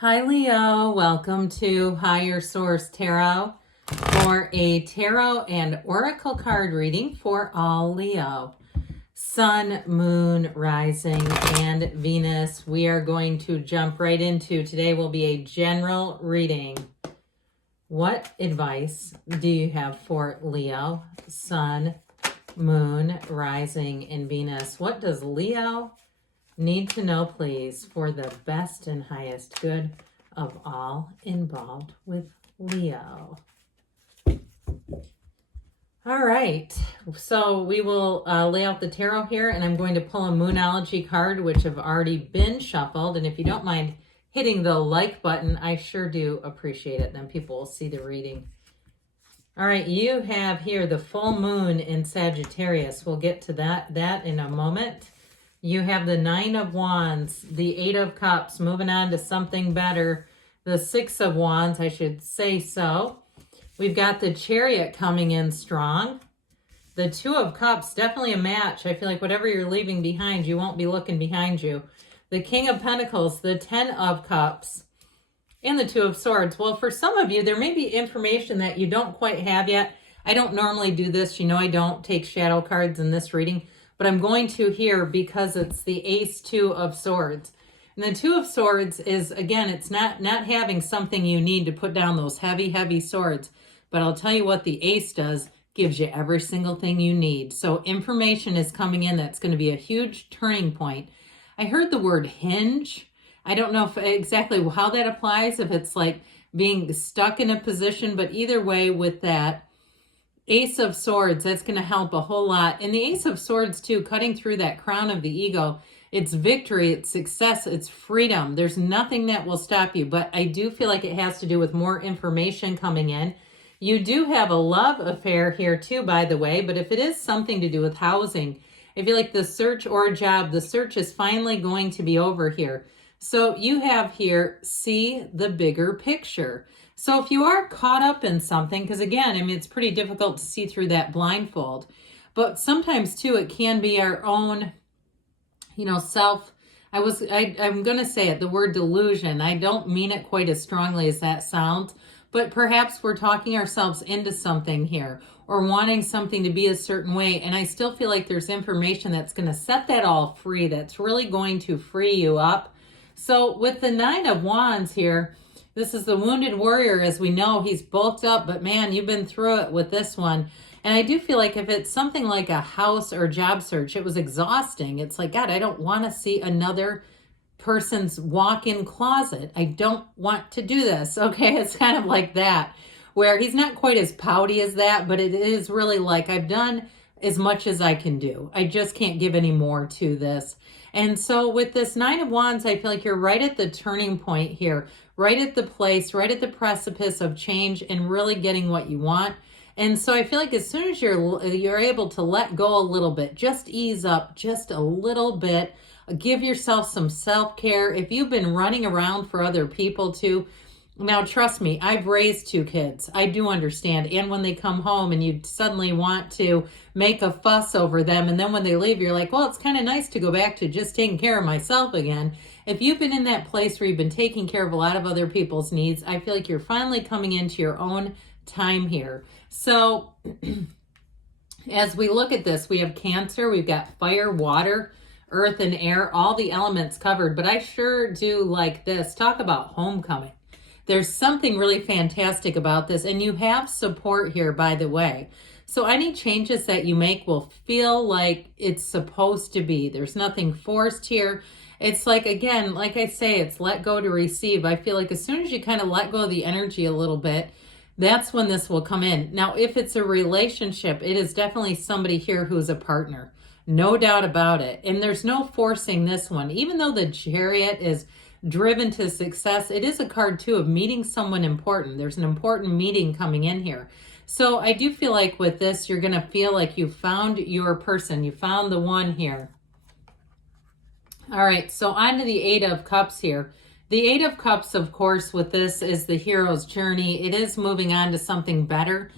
Hi Leo, welcome to Higher Source Tarot for a tarot and oracle card reading for all Leo. Sun, Moon, Rising, and Venus. We are going to jump right into, today will be a general reading. What advice do you have for Leo, Sun, Moon, Rising, and Venus? What does Leo need to know, please, for the best and highest good of all involved with Leo? All right, so we will lay out the tarot here, and I'm going to pull a Moonology card, which have already been shuffled. And if you don't mind hitting the like button, I sure do appreciate it. Then people will see the reading. All right, you have here the full moon in Sagittarius. We'll get to that in a moment. You have the Nine of Wands, the Eight of Cups, moving on to something better. The Six of Wands, I should say so. We've got the Chariot coming in strong. The Two of Cups, definitely a match. I feel like whatever you're leaving behind, you won't be looking behind you. The King of Pentacles, the Ten of Cups, and the Two of Swords. Well, for some of you, there may be information that you don't quite have yet. I don't normally do this. You know, I don't take shadow cards in this reading, but I'm going to here because it's the Ace Two of Swords. And the Two of Swords is, again, it's not having something you need to put down those heavy swords. But I'll tell you what the Ace does, gives you every single thing you need. So information is coming in that's going to be a huge turning point. I heard the word hinge. I don't know exactly how that applies, if it's like being stuck in a position, but either way with that Ace of Swords, that's going to help a whole lot. And the Ace of Swords too, cutting through that crown of the ego, it's victory, it's success, it's freedom. There's nothing that will stop you, but I do feel like it has to do with more information coming in. You do have a love affair here too, by the way, but if it is something to do with housing, I feel like the search or job, the search is finally going to be over here. So you have here, see the bigger picture. So if you are caught up in something, because again, I mean, it's pretty difficult to see through that blindfold, but sometimes too, it can be our own, self. I'm going to say it, the word delusion. I don't mean it quite as strongly as that sounds, but perhaps we're talking ourselves into something here or wanting something to be a certain way. And I still feel like there's information that's going to set that all free, that's really going to free you up. So with the Nine of Wands here, this is the wounded warrior. As we know, he's bulked up, but man, you've been through it with this one. And I do feel like if it's something like a house or job search, it was exhausting. It's like, God, I don't want to see another person's walk-in closet. I don't want to do this. Okay, it's kind of like that, where he's not quite as pouty as that, but it is really like, I've done as much as I can do. I just can't give any more to this. And so with this Nine of Wands, I feel like you're right at the turning point here, right at the place, right at the precipice of change and really getting what you want. And so I feel like as soon as you're able to let go a little bit, just ease up just a little bit, give yourself some self-care. If you've been running around for other people too, now trust me, I've raised two kids. I do understand. And when they come home and you suddenly want to make a fuss over them, and then when they leave, you're like, well, it's kind of nice to go back to just taking care of myself again. If you've been in that place where you've been taking care of a lot of other people's needs, I feel like you're finally coming into your own time here. So as we look at this, we have Cancer, we've got fire, water, earth, and air, all the elements covered. But I sure do like this. Talk about homecoming. There's something really fantastic about this. And you have support here, by the way. So any changes that you make will feel like it's supposed to be. There's nothing forced here. It's like, again, like I say, it's let go to receive. I feel like as soon as you kind of let go of the energy a little bit, that's when this will come in. Now, if it's a relationship, it is definitely somebody here who's a partner. No doubt about it. And there's no forcing this one. Even though the Chariot is driven to success, it is a card too of meeting someone important. There's an important meeting coming in here. So I do feel like with this, you're going to feel like you found your person. You found the one here. All right, so on to the Eight of Cups here. The Eight of Cups, of course, with this is the hero's journey. It is moving on to something better.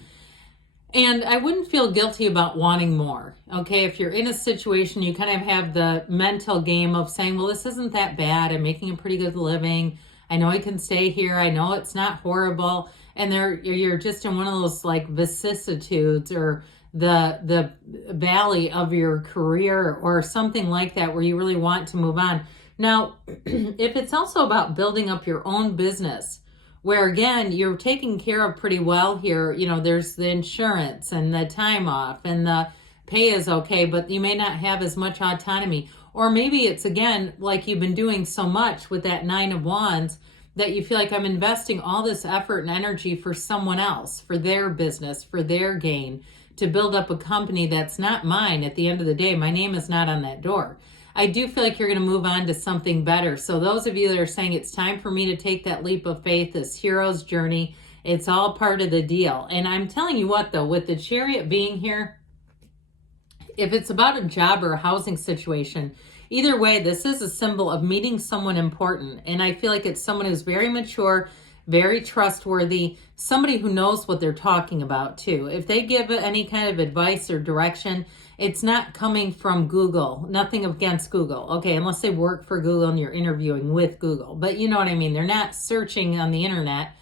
And I wouldn't feel guilty about wanting more. Okay, if you're in a situation, you kind of have the mental game of saying, well, this isn't that bad. I'm making a pretty good living. I know I can stay here. I know it's not horrible. And you're just in one of those like vicissitudes or the valley of your career or something like that where you really want to move on. Now, if it's also about building up your own business, where again, you're taken care of pretty well here, there's the insurance and the time off and the pay is okay, but you may not have as much autonomy. Or maybe it's again, like you've been doing so much with that Nine of Wands that you feel like I'm investing all this effort and energy for someone else, for their business, for their gain, to build up a company that's not mine. At the end of the day, my name is not on that door. I do feel like you're going to move on to something better. So those of you that are saying it's time for me to take that leap of faith, this hero's journey, it's all part of the deal. And I'm telling you what, though, with the Chariot being here, if it's about a job or a housing situation, either way, this is a symbol of meeting someone important. And I feel like it's someone who's very mature, very trustworthy, somebody who knows what they're talking about too. If they give any kind of advice or direction, it's not coming from Google. Nothing against Google. Okay, unless they work for Google and you're interviewing with Google. But you know what I mean. They're not searching on the internet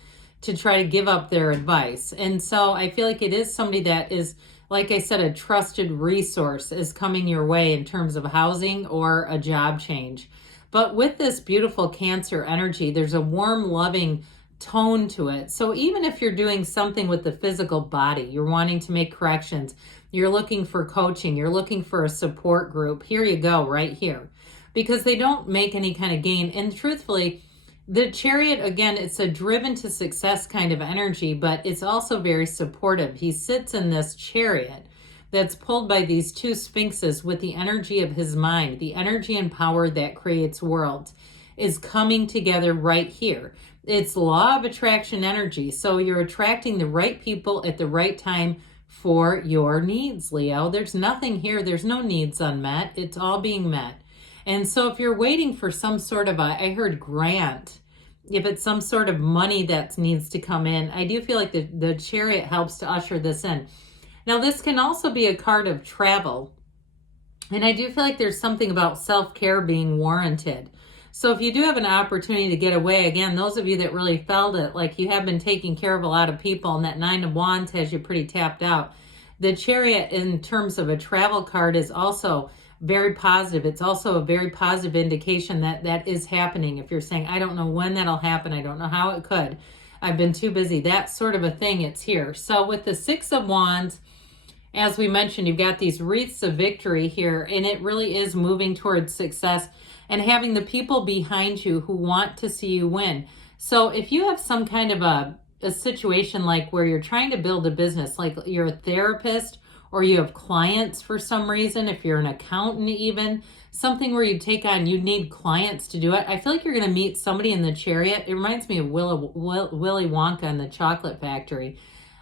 to try to give up their advice. And so I feel like it is somebody that is, like I said, a trusted resource is coming your way in terms of housing or a job change. But with this beautiful Cancer energy, there's a warm, loving tone to it. So even if you're doing something with the physical body, you're wanting to make corrections, you're looking for coaching, you're looking for a support group, here you go, right here. Because they don't make any kind of gain. And truthfully, the Chariot, again, it's a driven to success kind of energy, but it's also very supportive. He sits in this chariot that's pulled by these two sphinxes with the energy of his mind. The energy and power that creates worlds is coming together right here. It's law of attraction energy. So you're attracting the right people at the right time for your needs, Leo. There's nothing here. There's no needs unmet. It's all being met. And so if you're waiting for some sort of I heard grant, if it's some sort of money that needs to come in, I do feel like the Chariot helps to usher this in. Now, this can also be a card of travel. And I do feel like there's something about self-care being warranted. So if you do have an opportunity to get away, again, those of you that really felt it, like you have been taking care of a lot of people and that Nine of Wands has you pretty tapped out. The Chariot in terms of a travel card is also very positive. It's also a very positive indication that that is happening. If you're saying, I don't know when that'll happen, I don't know how it could, I've been too busy, that sort of a thing, it's here. So with the Six of Wands, as we mentioned, you've got these wreaths of victory here, and it really is moving towards success and having the people behind you who want to see you win. So if you have some kind of a situation like where you're trying to build a business, like you're a therapist or you have clients for some reason, if you're an accountant even, something where you take on, you need clients to do it, I feel like you're going to meet somebody in the Chariot. It reminds me of Willy Wonka and the Chocolate Factory.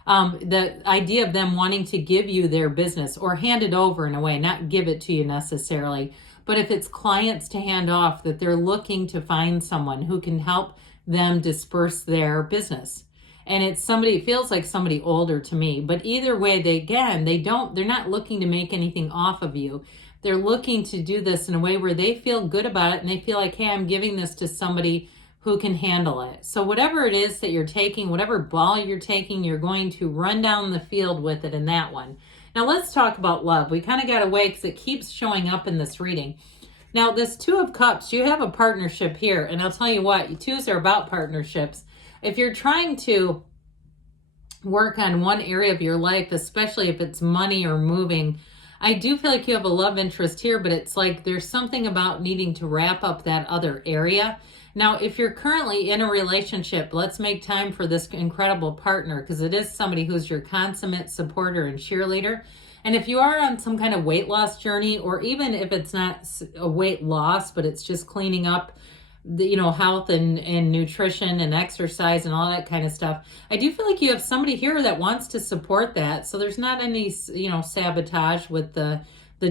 The idea of them wanting to give you their business or hand it over in a way, not give it to you necessarily, but if it's clients to hand off, that they're looking to find someone who can help them disperse their business. And it's somebody, it feels like somebody older to me, but either way, they're not looking to make anything off of you. They're looking to do this in a way where they feel good about it and they feel like, hey, I'm giving this to somebody who can handle it. So whatever it is that you're taking, whatever ball you're taking, you're going to run down the field with it in that one. Now let's talk about love. We kind of got away because it keeps showing up in this reading. Now this Two of Cups, you have a partnership here. And I'll tell you what, twos are about partnerships. If you're trying to work on one area of your life, especially if it's money or moving, I do feel like you have a love interest here, but it's like there's something about needing to wrap up that other area. Now, if you're currently in a relationship, let's make time for this incredible partner because it is somebody who's your consummate supporter and cheerleader. And if you are on some kind of weight loss journey, or even if it's not a weight loss, but it's just cleaning up the, health and nutrition and exercise and all that kind of stuff, I do feel like you have somebody here that wants to support that. So there's not any, sabotage with the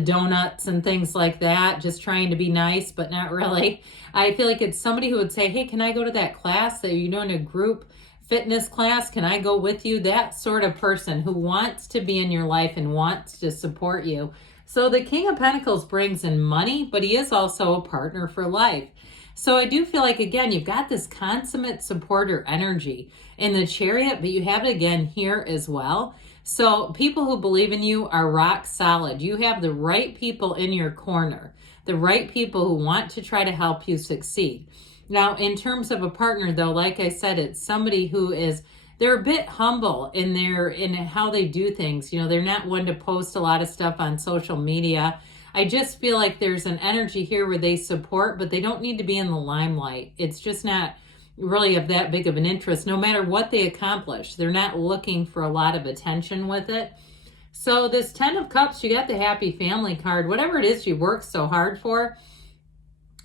donuts and things like that, just trying to be nice, but not really. I feel like it's somebody who would say, hey, can I go to that class that you're doing, a group fitness class? Can I go with you? That sort of person who wants to be in your life and wants to support you. So the King of Pentacles brings in money, but he is also a partner for life. So I do feel like, again, you've got this consummate supporter energy in the Chariot, but you have it again here as well. So people who believe in you are rock solid. You have the right people in your corner, the right people who want to try to help you succeed. Now, in terms of a partner, though, like I said, it's somebody who is, they're a bit humble in how they do things. You know, they're not one to post a lot of stuff on social media. I just feel like there's an energy here where they support, but they don't need to be in the limelight. It's just not really of that big of an interest, no matter what they accomplish. They're not looking for a lot of attention with it. So this 10 of Cups, you got the happy family card. Whatever it is you worked so hard for,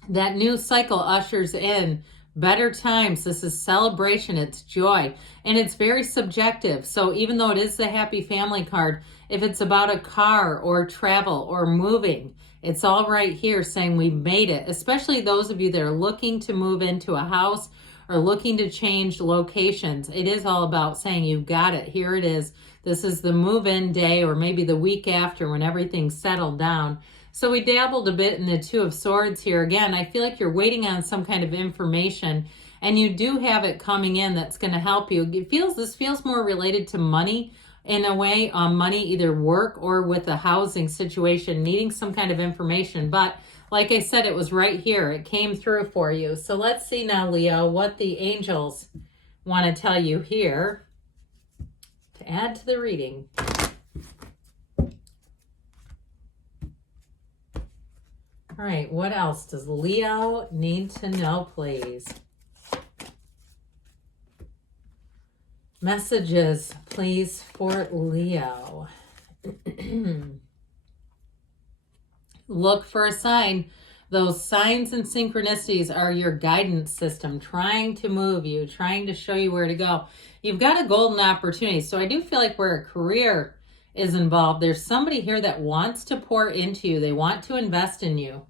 that new cycle ushers in better times. This is celebration, it's joy, and it's very subjective. So even though it is the happy family card, if it's about a car or travel or moving, it's all right here saying we made it, especially those of you that are looking to move into a house or looking to change locations. It is all about saying you've got it. Here it is. This is the move-in day, or maybe the week after when everything's settled down. So we dabbled a bit in the Two of Swords here. Again, I feel like you're waiting on some kind of information, and you do have it coming in that's going to help you. This feels more related to money in a way, money, either work or with a housing situation, needing some kind of information. But like I said, it was right here. It came through for you. So let's see now, Leo, what the angels want to tell you here to add to the reading. All right, what else does Leo need to know, please? Messages, please, for Leo. Look for a sign. Those signs and synchronicities are your guidance system, trying to move you, trying to show you where to go. You've got a golden opportunity. So I do feel like where a career is involved, there's somebody here that wants to pour into you. They want to invest in you.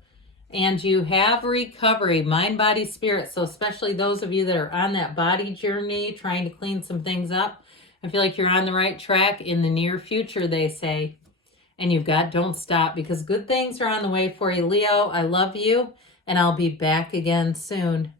And you have recovery, mind, body, spirit. So especially those of you that are on that body journey, trying to clean some things up, I feel like you're on the right track in the near future, they say. And you've got don't stop, because good things are on the way for you, Leo. I love you, and I'll be back again soon.